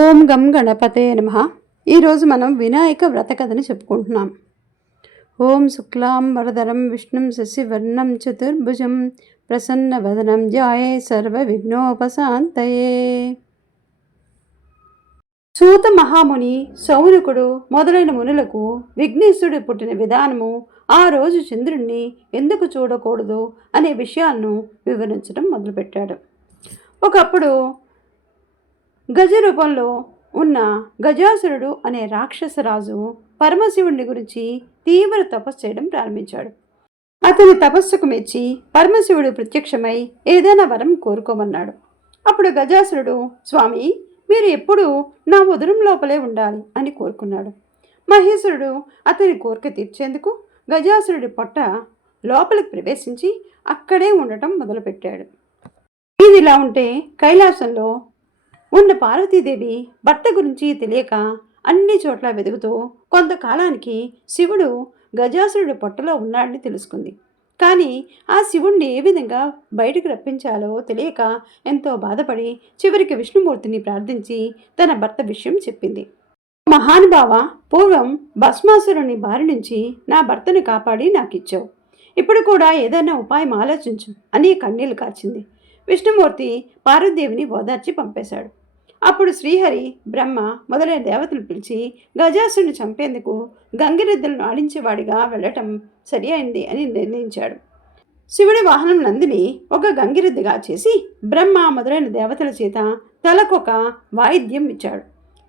ఓం గం గణపతే నమః. ఈరోజు మనం వినాయక వ్రత కథని చెప్పుకుంటున్నాం. ఓం శుక్లాం వరదరం విష్ణుం శశివర్ణం చతుర్భుజం ప్రసన్నవదనం ధ్యాయే సర్వ విఘ్నోపశాంతయే. సూత మహాముని, సౌనకుడు మొదలైన మునులకు విఘ్నేశ్వరుడు పుట్టిన విధానము, ఆ రోజు చంద్రుణ్ణి ఎందుకు చూడకూడదు అనే విషయాలను వివరించడం మొదలుపెట్టాడు. ఒకప్పుడు గజ రూపంలో ఉన్న గజాసురుడు అనే రాక్షసరాజు పరమశివుడిని గురించి తీవ్ర తపస్సు చేయడం ప్రారంభించాడు. అతని తపస్సుకు మెచ్చి పరమశివుడు ప్రత్యక్షమై ఏదైనా వరం కోరుకోమన్నాడు. అప్పుడు గజాసురుడు, స్వామి, మీరు ఎప్పుడూ నా ఉదరం లోపలే ఉండాలి అని కోరుకున్నాడు. మహేశ్వరుడు అతని కోరిక తీర్చేందుకు గజాసురుడి పొట్ట లోపలికి ప్రవేశించి అక్కడే ఉండటం మొదలుపెట్టాడు. ఇదిలా ఉంటే కైలాసంలో ఉన్న పార్వతీదేవి భర్త గురించి తెలియక అన్ని చోట్ల వెతుకుతూ కొంతకాలానికి శివుడు గజాసురుడి పొట్టలో ఉన్నాడని తెలుసుకుంది. కానీ ఆ శివుణ్ణి ఏ విధంగా బయటకు రప్పించాలో తెలియక ఎంతో బాధపడి చివరికి విష్ణుమూర్తిని ప్రార్థించి తన భర్త విషయం చెప్పింది. మహానుభావ, పూర్వం భస్మాసురుని బారి నుంచి నా భర్తను కాపాడి నాకిచ్చావు. ఇప్పుడు కూడా ఏదైనా ఉపాయం ఆలోచించు అని కన్నీళ్లు కార్చింది. విష్ణుమూర్తి పార్వతీదేవిని ఓదార్చి పంపేశాడు. అప్పుడు శ్రీహరి, బ్రహ్మ మొదలైన దేవతలు పిలిచి గజాసురుని చంపేందుకు గంగిరెద్దులను ఆడించేవాడిగా వెళ్ళటం సరి అయింది అని నిర్ణయించాడు. శివుడి వాహనం నందిని ఒక గంగిరెద్దుగా చేసి బ్రహ్మ మొదలైన దేవతల చేత తలకొక వాయిద్యం ఇచ్చాడు.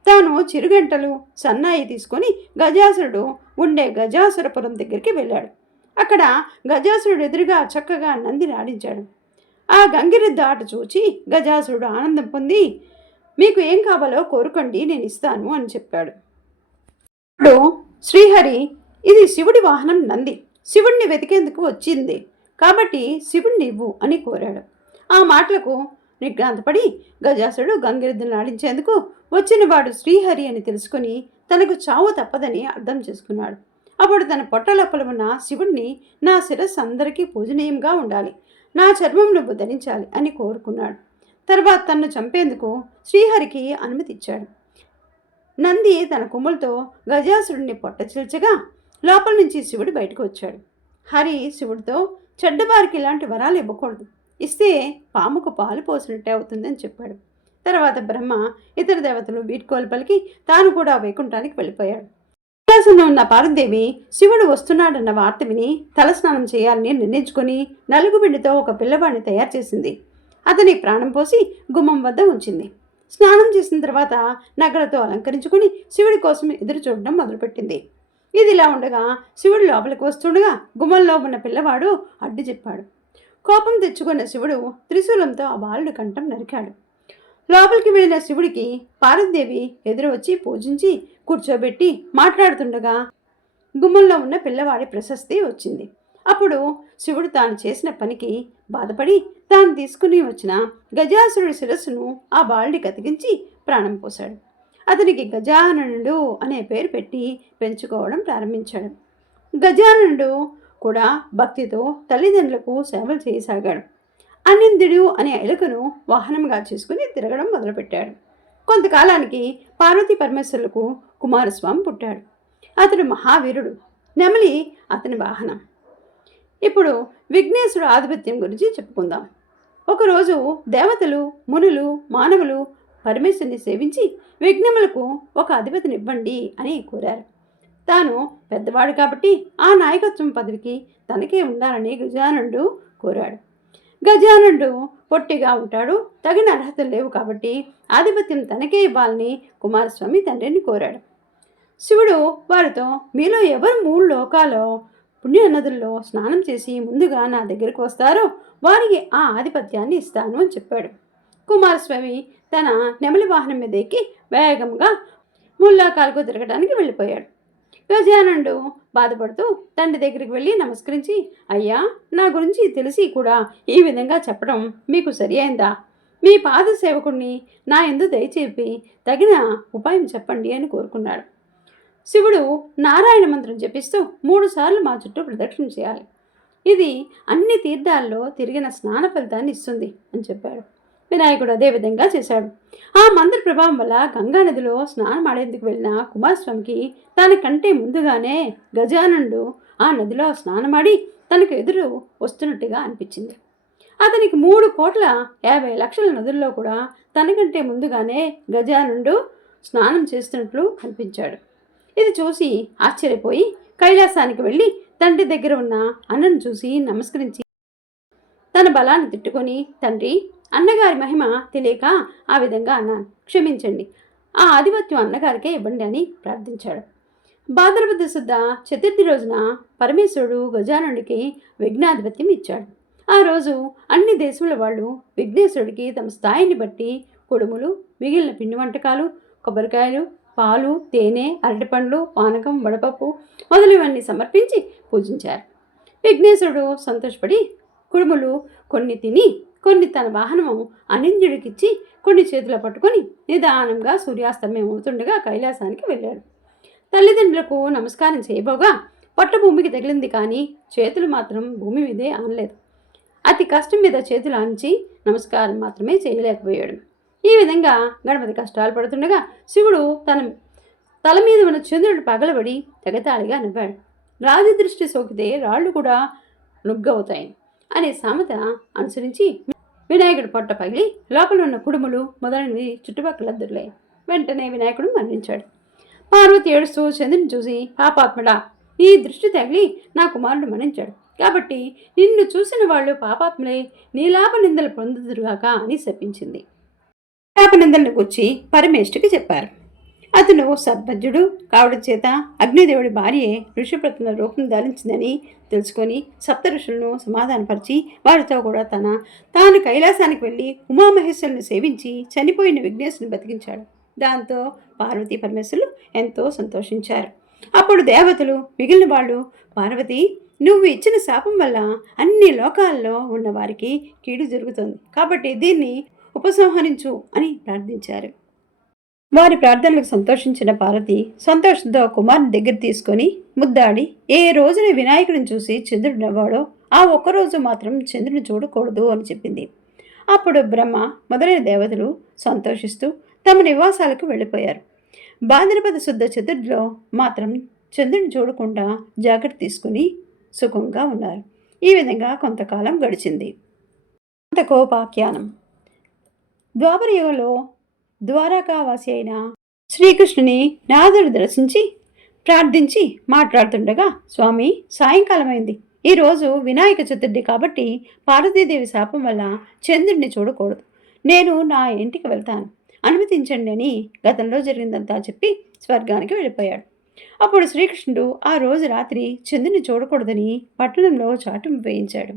తాను చిరుగంటలు, సన్నాయి తీసుకొని గజాసురుడు ఉండే గజాసురపురం దగ్గరికి వెళ్ళాడు. అక్కడ గజాసురుడు ఎదురుగా చక్కగా నందిని ఆడించాడు. ఆ గంగిరెద్దు ఆట చూచి గజాసురుడు ఆనందం పొంది, మీకు ఏం కావాలో కోరుకోండి, నేను ఇస్తాను అని చెప్పాడు. ఇప్పుడు శ్రీహరి, ఇది శివుడి వాహనం నంది, శివుణ్ణి వెతికేందుకు వచ్చింది కాబట్టి శివుణ్ణి ఇవ్వు అని కోరాడు. ఆ మాటలకు నిర్ఘాంతపడి గజాసురుడు గంగిరెద్దును ఆడించేందుకు వచ్చిన వాడు శ్రీహరి అని తెలుసుకుని తనకు చావు తప్పదని అర్థం చేసుకున్నాడు. అప్పుడు తన పొట్టలోపల ఉన్న శివుణ్ణి, నా శిరస్సు అందరికీ పూజనీయంగా ఉండాలి, నా చర్మం నువ్వు ధరించాలి అని కోరుకున్నాడు. తర్వాత తన్ను చంపేందుకు శ్రీహరికి అనుమతి ఇచ్చాడు. నంది తన కొమ్ములతో గజాసురుడిని పొట్ట చీల్చగా లోపల నుంచి శివుడు బయటకు వచ్చాడు. హరి శివుడితో, చెడ్డవారికి ఇలాంటి వరాలు ఇవ్వకూడదు, ఇస్తే పాముకు పాలు పోసినట్టే అవుతుందని చెప్పాడు. తర్వాత బ్రహ్మ, ఇతర దేవతలు వీడ్కోలు పలికి తాను కూడా వైకుంఠానికి వెళ్ళిపోయాడు. కైలాసంలో ఉన్న పార్వతీదేవి శివుడు వస్తున్నాడన్న వార్త విని తలస్నానం చేయాలని నిర్ణయించుకొని నలుగుబిండితో ఒక పిల్లవాడిని తయారు చేసింది. అతని ప్రాణం పోసి గుమ్మం వద్ద ఉంచింది. స్నానం చేసిన తర్వాత నగలతో అలంకరించుకుని శివుడి కోసం ఎదురు చూడడం మొదలుపెట్టింది. ఇదిలా ఉండగా శివుడు లోపలికి వస్తుండగా గుమ్మంలో ఉన్న పిల్లవాడు అడ్డు చెప్పాడు. కోపం తెచ్చుకున్న శివుడు త్రిశూలంతో ఆ బాలుడి కంఠం నరికాడు. లోపలికి వెళ్ళిన శివుడికి పార్వతీదేవి ఎదురు వచ్చి పూజించి కూర్చోబెట్టి మాట్లాడుతుండగా గుమ్మంలో ఉన్న పిల్లవాడి ప్రశస్తి వచ్చింది. అప్పుడు శివుడు తాను చేసిన పనికి బాధపడి తాను తీసుకుని వచ్చిన గజాసురుడి శిరస్సును ఆ బాలుడికి అతికించి ప్రాణం పోశాడు. అతనికి గజాననుడు అనే పేరు పెట్టి పెంచుకోవడం ప్రారంభించాడు. గజాననుడు కూడా భక్తితో తల్లిదండ్రులకు సేవలు చేయసాగాడు. అనిందుడు అనే ఎలుకను వాహనంగా చేసుకుని తిరగడం మొదలుపెట్టాడు. కొంతకాలానికి పార్వతీ పరమేశ్వరులకు కుమారస్వామి పుట్టాడు. అతడు మహావీరుడు. నెమలి అతని వాహనం. ఇప్పుడు విఘ్నేశ్వరుడు ఆధిపత్యం గురించి చెప్పుకుందాం. ఒకరోజు దేవతలు, మునులు, మానవులు పరమేశ్వరుని సేవించి విఘ్నములకు ఒక అధిపతిని ఇవ్వండి అని కోరారు. తాను పెద్దవాడు కాబట్టి ఆ నాయకత్వం పదవికి తనకే ఉండాలని గజాననుడు కోరాడు. గజాననుడు పొట్టిగా ఉంటాడు, తగిన అర్హతలు లేవు కాబట్టి ఆధిపత్యం తనకే ఇవ్వాలని కుమారస్వామి తండ్రిని కోరాడు. శివుడు వారితో, మీలో ఎవరు 3 లోకాల్లో పుణ్య నదుల్లో స్నానం చేసి ముందుగా నా దగ్గరకు వస్తారో వారికి ఆ ఆధిపత్యాన్ని ఇస్తాను అని చెప్పాడు. కుమారస్వామి తన నెమలి వాహనం మీద ఎక్కి వేగంగా ముల్లాకాలకు తిరగడానికి వెళ్ళిపోయాడు. గజాననుడు బాధపడుతూ తండ్రి దగ్గరికి వెళ్ళి నమస్కరించి, అయ్యా, నా గురించి తెలిసి కూడా ఈ విధంగా చెప్పడం మీకు సరి అయిందా? మీ పాద సేవకుడిని నా యందు దయచేపి తగిన ఉపాయం చెప్పండి అని కోరుకున్నాడు. శివుడు నారాయణ మంత్రం జపిస్తూ 3 సార్లు మా చుట్టూ ప్రదక్షిణ చేయాలి, ఇది అన్ని తీర్థాల్లో తిరిగిన స్నాన ఫలితాన్ని ఇస్తుంది అని చెప్పాడు. వినాయకుడు అదే విధంగా చేశాడు. ఆ మంత్ర ప్రభావం వల్ల గంగానదిలో స్నానం ఆడేందుకు వెళ్ళిన కుమారస్వామికి తన కంటే ముందుగానే గజాననుడు ఆ నదిలో స్నానమాడి తనకు ఎదురు వస్తున్నట్టుగా అనిపించింది. అతనికి 3,50,00,000 నదుల్లో కూడా తనకంటే ముందుగానే గజానుడు స్నానం చేస్తున్నట్లు కనిపించాడు. ఇది చూసి ఆశ్చర్యపోయి కైలాసానికి వెళ్ళి తండ్రి దగ్గర ఉన్న అన్నను చూసి నమస్కరించి తన బలాన్ని తిట్టుకొని, తండ్రి, అన్నగారి మహిమ తెలియక ఆ విధంగా అన్నాను, క్షమించండి, ఆ ఆధిపత్యం అన్నగారికే ఇవ్వండి అని ప్రార్థించాడు. భాద్రపద శుద్ధ చతుర్థి రోజున పరమేశ్వరుడు గజానుడికి విఘ్నాధిపత్యం ఇచ్చాడు. ఆ రోజు అన్ని దేశముల వాళ్ళు విఘ్నేశ్వరుడికి తమ స్థాయిని బట్టి కుడుములు, మిగిలిన పిండి వంటకాలు, కొబ్బరికాయలు, పాలు, తేనె, అరటిపండ్లు, పానకం, వడపప్పు మొదలైనవన్నీ సమర్పించి పూజించారు. విఘ్నేశ్వరుడు సంతోషపడి కుడుములు కొన్ని తిని కొన్ని తన వాహనము అనింద్యుడికిచ్చి కొన్ని చేతిలో పట్టుకొని నిదానంగా సూర్యాస్తమయం అవుతుండగా కైలాసానికి వెళ్ళాడు. తల్లిదండ్రులకు నమస్కారం చేయబోగా పట్టభూమికి తగిలింది, కానీ చేతులు మాత్రం భూమి మీదే ఆనలేదు. అతి కష్టం మీద చేతులు ఆంచి నమస్కారం మాత్రమే చేయలేకపోయాడు. ఈ విధంగా గణపతి కష్టాలు పడుతుండగా శివుడు తన తల మీద ఉన్న చంద్రుడు పగలబడి తెగతాళిగా నవ్వాడు. రాజదృష్టి సోకితే రాళ్ళు కూడా నుగ్గవుతాయి అనే సామెత అనుసరించి వినాయకుడు పొట్ట పగిలి లోపల ఉన్న కుడుములు మొదలైనవి చుట్టుపక్కల దొరికాయి. వెంటనే వినాయకుడు మరణించాడు. పార్వతి ఏడుస్తూ చంద్రుని చూసి, పాపాత్ముడా, నీ దృష్టి తగిలి నా కుమారుడు మరణించాడు, కాబట్టి నిన్ను చూసిన వాళ్ళు పాపాత్ములే, నీలాప నిందలు పొందుదురుగాక అని శపించింది. శాపనిందలను గుర్చి పరమేష్ఠుకి చెప్పారు. అతను సర్వజ్ఞుడు కావడం చేత అగ్నిదేవుడి భార్యే ఋషిప్రతుల రూపం ధరించిందని తెలుసుకొని సప్త ఋషులను సమాధానపరిచి వారితో కూడా తాను కైలాసానికి వెళ్ళి ఉమామహేశ్వరుని సేవించి చనిపోయిన విఘ్నేశ్వరుని బతికించాడు. దాంతో పార్వతీ పరమేశ్వరులు ఎంతో సంతోషించారు. అప్పుడు దేవతలు మిగిలిన వాళ్ళు, పార్వతి, నువ్వు ఇచ్చిన శాపం వల్ల అన్ని లోకాల్లో ఉన్న వారికి కీడు జరుగుతుంది, కాబట్టి దీన్ని ఉపసంహరించు అని ప్రార్థించారు. వారి ప్రార్థనలకు సంతోషించిన పార్వతి సంతోషంతో కుమారుని దగ్గర తీసుకొని ముద్దాడి, ఏ రోజున వినాయకుడిని చూసి చంద్రుడు నవ్వాడో ఆ ఒక్కరోజు మాత్రం చంద్రుని చూడకూడదు అని చెప్పింది. అప్పుడు బ్రహ్మ మొదలైన దేవతలు సంతోషిస్తూ తమ నివాసాలకు వెళ్ళిపోయారు. భాద్రపద శుద్ధ చతుర్థిలో మాత్రం చంద్రుని చూడకుండా జాగ్రత్త తీసుకుని సుఖంగా ఉన్నారు. ఈ విధంగా కొంతకాలం గడిచింది. కోపాఖ్యానం. ద్వాపర యుగంలో ద్వారకావాసి అయిన శ్రీకృష్ణుని నారదుడు దర్శించి ప్రార్థించి మాట్లాడుతుండగా, స్వామి, సాయంకాలమైంది, ఈరోజు వినాయక చతుర్థి కాబట్టి పార్వతీదేవి శాపం వల్ల చంద్రుడిని చూడకూడదు, నేను నా ఇంటికి వెళ్తాను, అనుమతించండి అని గతంలో జరిగిందంతా చెప్పి స్వర్గానికి వెళ్ళిపోయాడు. అప్పుడు శ్రీకృష్ణుడు ఆ రోజు రాత్రి చంద్రుని చూడకూడదని పట్టణంలో చాటింపు వేయించాడు.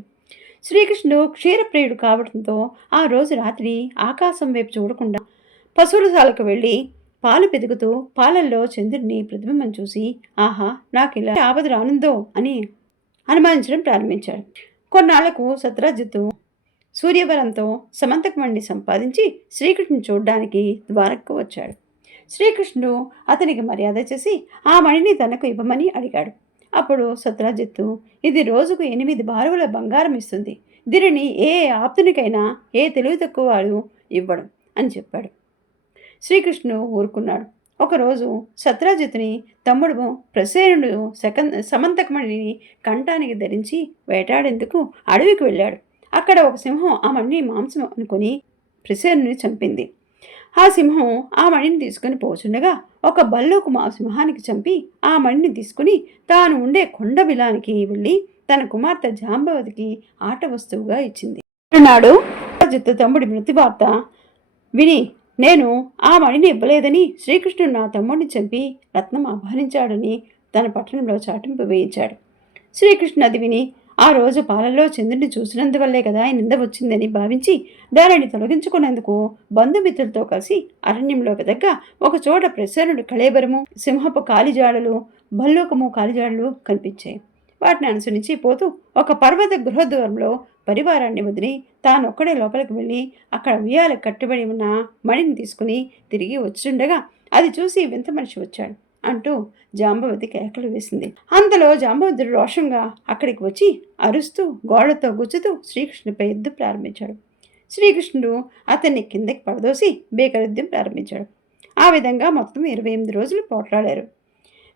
శ్రీకృష్ణుడు క్షీరప్రియుడు కావడంతో ఆ రోజు రాత్రి ఆకాశం వైపు చూడకుండా పశువులశాలకు వెళ్ళి పాలు పెదుగుతూ పాలల్లో చంద్రుడిని ప్రతిబింబం చూసి, ఆహా, నాకు ఇలా ఆపద రానుందో అని అనుమానించడం ప్రారంభించాడు. కొన్నాళ్లకు సత్రాజిత్తు సూర్యవరంతో సమంతకమణిని సంపాదించి శ్రీకృష్ణుని చూడడానికి ద్వారకకు వచ్చాడు. శ్రీకృష్ణుడు అతనికి మర్యాద చేసి ఆ మణిని తనకు ఇవ్వమని అడిగాడు. అప్పుడు సత్రాజిత్తు, ఇది రోజుకు 8 బారువుల బంగారం ఇస్తుంది, దీనిని ఏ ఆప్తునికైనా ఏ తెలివి తక్కువ వాడు ఇవ్వడం అని చెప్పాడు. శ్రీకృష్ణుడు ఊరుకున్నాడు. ఒకరోజు సత్రాజిత్తుని తమ్ముడు ప్రసేనుడు సమంతకమణిని కంఠానికి ధరించి వేటాడేందుకు అడవికి వెళ్ళాడు. అక్కడ ఒక సింహం ఆ మణిని మాంసం అనుకుని ప్రసేనుని చంపింది. ఆ సింహం ఆ మణిని తీసుకుని పోచుండగా ఒక బల్లోకు మా సింహానికి చంపి ఆ మణిని తీసుకుని తాను ఉండే కొండ బిలానికి వెళ్ళి తన కుమార్తె జాంబవతికి ఆట వస్తువుగా ఇచ్చింది. నాడు సత్రాజిత్తు తమ్ముడి మృత్యువార్త విని, నేను ఆ మణిని ఇవ్వలేదని శ్రీకృష్ణుడు నా తమ్ముడిని చంపి రత్నం అపహరించాడని తన పట్టణంలో చాటింపు వేయించాడు. శ్రీకృష్ణుడు అది విని, ఆ రోజు పాలల్లో చంద్రుడిని చూసినందువల్లే కదా ఈ నింద వచ్చిందని భావించి దానిని తొలగించుకునేందుకు బంధుమిత్రులతో కలిసి అరణ్యంలో వెదగ్గా ఒక చోట ప్రసరణుడు కళేబరము, సింహపు కాలిజాడలు, భల్లూకము కాలిజాడలు కనిపించాయి. వాటిని అనుసరించి పోతూ ఒక పర్వత గృహద్వారంలో పరివారాన్ని వదిలి తానొక్కడే లోపలికి వెళ్ళి అక్కడ ఉయ్యాలకు కట్టుబడి ఉన్న మణిని తీసుకుని తిరిగి వచ్చుండగా అది చూసి వింత మనిషి వచ్చాడు అంటూ జాంబవతి కేకలు వేసింది. అంతలో జాంబవతి రోషంగా అక్కడికి వచ్చి అరుస్తూ గోడతో గుచ్చుతూ శ్రీకృష్ణుపై యుద్ధం ప్రారంభించాడు. శ్రీకృష్ణుడు అతన్ని కిందకి పడదోసి బేకరుద్యం ప్రారంభించాడు. ఆ విధంగా మొత్తం 28 రోజులు పోట్లాడారు.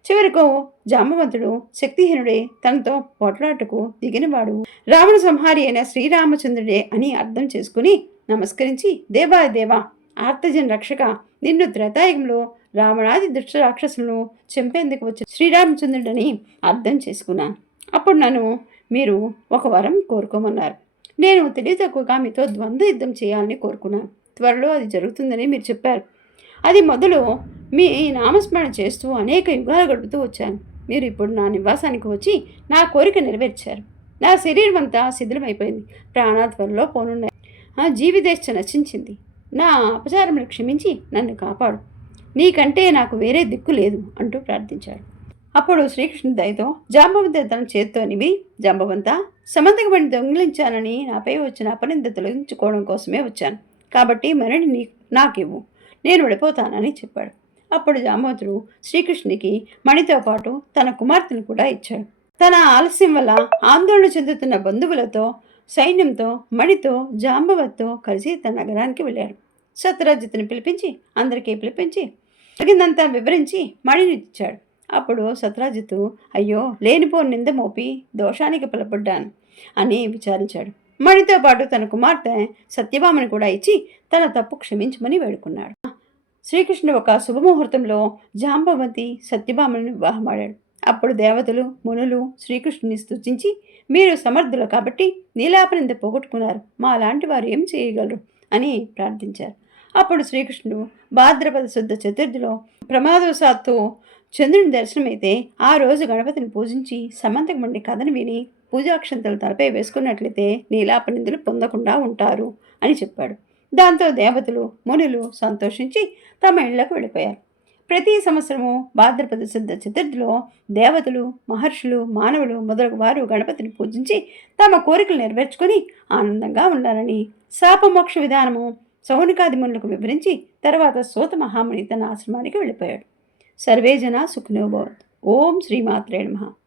చివరకు జాంబవంతుడు శక్తిహీనుడే తనతో పోట్లాటకు దిగినవాడు రావణ సంహారి అయిన శ్రీరామచంద్రుడే అని అర్థం చేసుకుని నమస్కరించి, దేవా ఆర్తజన్ రక్షక, నిన్ను త్రేతాయుగంలో రావణాది దుష్ట రాక్షసులను చంపేందుకు వచ్చి శ్రీరామచంద్రుడని అర్థం చేసుకున్నాను. అప్పుడు నన్ను మీరు ఒక వరం కోరుకోమన్నారు. నేను తెలివి తక్కువగా మీతో ద్వంద్వ యుద్ధం చేయాలని కోరుకున్నాను. త్వరలో అది జరుగుతుందని మీరు చెప్పారు. అది మొదలు మీ నామస్మరణ చేస్తూ అనేక యుగాలు గడుపుతూ వచ్చాను. మీరు ఇప్పుడు నా నివాసానికి వచ్చి నా కోరిక నెరవేర్చారు. నా శరీరం అంతా శిథిలమైపోయింది. ప్రాణాలు త్వరలో పోనున్నాయి. జీవితేచ్ఛ నశించింది. నా అపచారములు క్షమించి నన్ను కాపాడు. నీకంటే నాకు వేరే దిక్కు లేదు అంటూ ప్రార్థించాడు. అప్పుడు శ్రీకృష్ణుడి దయతో జాంబవంత తన చేత్తో నివి, జాంబవంత, సమంతకబడి దొంగిలించానని నాపై వచ్చిన అపనింద తొలగించుకోవడం కోసమే వచ్చాను. కాబట్టి మరణి నాకివ్వు, నేను విడిపోతానని చెప్పాడు. అప్పుడు జాంబవంతుడు శ్రీకృష్ణునికి మణితో పాటు తన కుమార్తెను కూడా ఇచ్చాడు. తన ఆలస్యం వల్ల ఆందోళన చెందుతున్న బంధువులతో, సైన్యంతో, మణితో, జాంబవత్తో కలిసి తన నగరానికి వెళ్ళాడు. సత్యరాజిత్తుని అందరికీ పిలిపించి జరిగిందంతా వివరించి మణిని ఇచ్చాడు. అప్పుడు సత్యరాజిత్తు, అయ్యో, లేనిపోని నింద మోపి దోషానికి బలపడ్డాను అని విచారించాడు. మణితో పాటు తన కుమార్తె సత్యభామను కూడా ఇచ్చి తన తప్పు క్షమించమని వేడుకున్నాడు. శ్రీకృష్ణుడు ఒక శుభముహూర్తంలో జాంబవంతి సత్యభామను వివాహమాడాడు. అప్పుడు దేవతలు, మునులు శ్రీకృష్ణుని స్తుతించి, మీరు సమర్థులు కాబట్టి నీలాపనింద పోగొట్టుకున్నారు, మా లాంటి వారు ఏం చేయగలరు అని ప్రార్థించారు. అప్పుడు శ్రీకృష్ణుడు భాద్రపద శుద్ధ చతుర్థిలో ప్రమాదవశాత్తు చంద్రుని దర్శనమైతే ఆ రోజు గణపతిని పూజించి సమంతకమండి కథను విని పూజాక్షంతలు తలపై వేసుకున్నట్లయితే నీలాపనిందులు పొందకుండా ఉంటారు అని చెప్పాడు. దాంతో దేవతలు, మునులు సంతోషించి తమ ఇళ్లకు వెళ్ళిపోయారు. ప్రతి సంవత్సరము భాద్రపద శుద్ధ చతుర్థిలో దేవతలు, మహర్షులు, మానవులు మొదలగు వారు గణపతిని పూజించి తమ కోరికలు నెరవేర్చుకొని ఆనందంగా ఉండాలని శాపమోక్ష విధానము సౌనికాది మునులకు వివరించి తర్వాత సూత మహాముని తన ఆశ్రమానికి వెళ్ళిపోయాడు. సర్వే జనా సుఖినో భవంతు. ఓం శ్రీమాత్రే నమః.